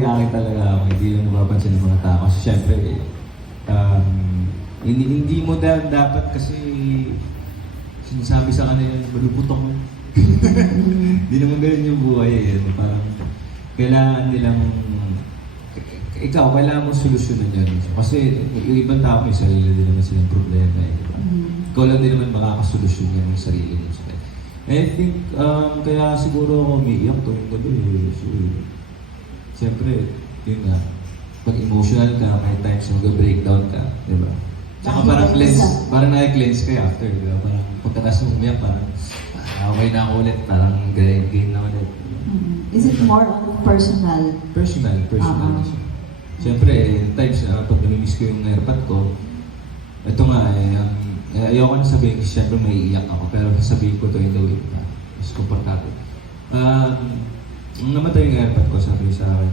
Yakin talaga ako. Hindi lang napapansin ng mga tao. Kasi syempre, hindi mo dapat kasi sinasabi sa kanila, maluputok mo. Hindi naman ganun yung buhay eh. Parang kailangan nilang kailangan mo solusyonan yan. Kasi yung ibang tao may sarili din naman silang problema eh. Diba? Ikaw lang din naman makakasolusyon yan ng sarili mo. I think, kaya siguro ako umiiyak tuwing gabi. So, siyempre, yun nga, pag emotional ka, may times na mag-breakdown ka, di ba? Tsaka parang na-cleanse ka after, di ba? Parang pagkatas mo umiyak, parang okay na ako ulit, parang gain na ulit. Is it more on personal? Personal na siya. Siyempre, times na pag namimiss ko yung airpod ko, ito nga ayoko na sabihin kasi siyempre may iiyak ako, pero sasabihin ko to in the way na mas komportable. Nung namatay yung airpod ko, sabi sa akin,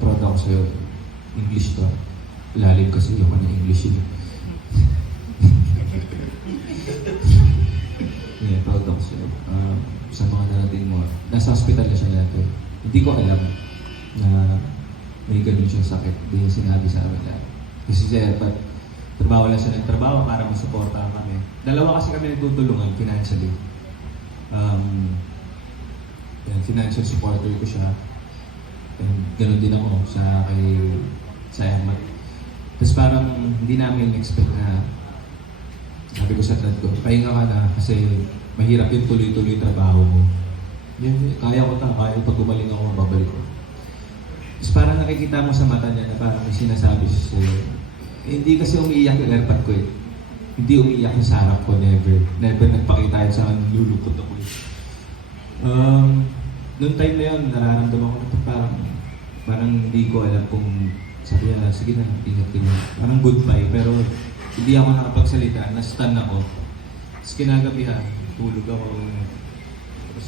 proud ako sa'yo. English to. Lalim kasi ako ng English yun. Yeah, proud ako sa'yo. Sa mga narating mo, nasa hospital na siya natin. Hindi ko alam na may ganun siyang sakit. Hindi niya sinabi sa amin na. Kasi si airpod, trabaho lang siya ng trabaho para masuportahan kami. Dalawa kasi kami nagtutulungan financially. Financial supporter ko siya. Ganun din ako sa Airmat. Tapos parang hindi namin expect na sabi ko sa dad ko, pahinga ka na kasi mahirap yung tuloy-tuloy trabaho mo. Kaya ko kaya pag gumaling ako, mababalik ko. Tapos parang nakikita mo sa mata niya na parang may sinasabi siya sa'yo. Hindi kasi umiiyak yung airpod ko eh. Hindi umiiyak yung sa harap ko, never. Never nagpakita yun sa akin, lulukot ako eh. Noong time na yun, nararamdaman ko na parang hindi ko alam kung sabi niya, sige na, ingat ka niya. Parang goodbye, pero hindi ako nakapagsalita, na-stun ako. Tapos kinagabihan, tulog ako. Tapos,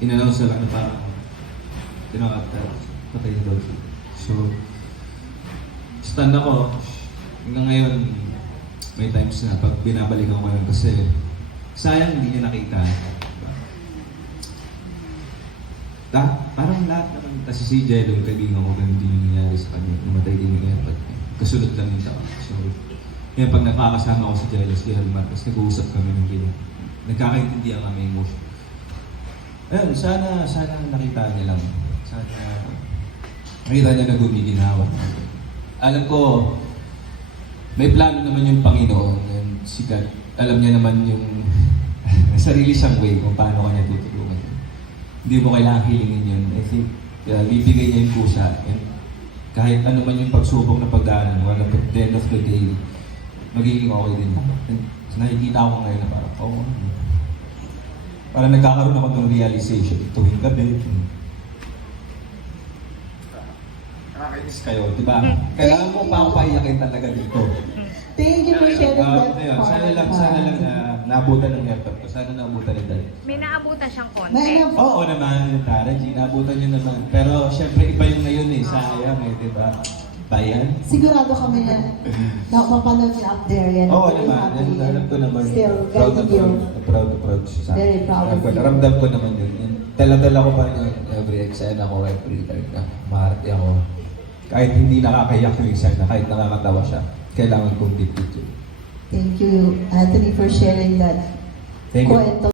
in-announce na lang na parang patay na daw siya. So, stun ako. Hanggang ngayon, may times na pag binabalikan ko yun kasi sayang hindi niya nakita. Parang lahat naman, kasi si Jello, kaibigan ko, ganun din yung nangyari sa kanya. Namatay din yung airpod. Kasunod lang yung tao. So, kaya pag nakakasama ko si Jello, si Helmar, tapos nag-uusap kami ng gano'n. Nagkakaintindihan kami emotion. Ayun, sana nakita niya lang. Sana nakita niya na gumiginawa. Alam ko, may plano naman yung Panginoon. And si God, alam niya naman yung sarili siyang way kung paano kanya tutulungan. Hindi mo kailangan hilingin yun. I think, bibigay niya yung kusa. And kahit ano man yung pagsubok na pagdaanan, wala at the end of the day, magiging okay din. And nakikita ko ngayon na parang, parang nagkakaroon ako ng realization. Tuwing gabi, nakakainis kayo, di ba? Kailangan mo pa ako paiyakin talaga dito. Thank you for sharing that Ayun, part. sana lang naabutan ng airport ko. Sana naabutan ni Dad. May naabutan siyang konti. Oo naman, Tara G, naabutan niyo naman. Pero syempre iba yung ngayon eh, sayang eh, di ba? Bayan? Sigurado kami na mapapanood niya up there yan. Oo Very naman, happy. alam ko naman. Still Proud guiding you. proud siya sa akin. Very proud of you. Ramdam ko naman yun. Dala-dala ko pa rin every eksena ko, every time na maharti ako. Kahit hindi nakakayak yung eksena, kahit nakakatawa siya, kailangan kong dipit yun. Thank you, Anthony, for sharing that Thank you. kwento.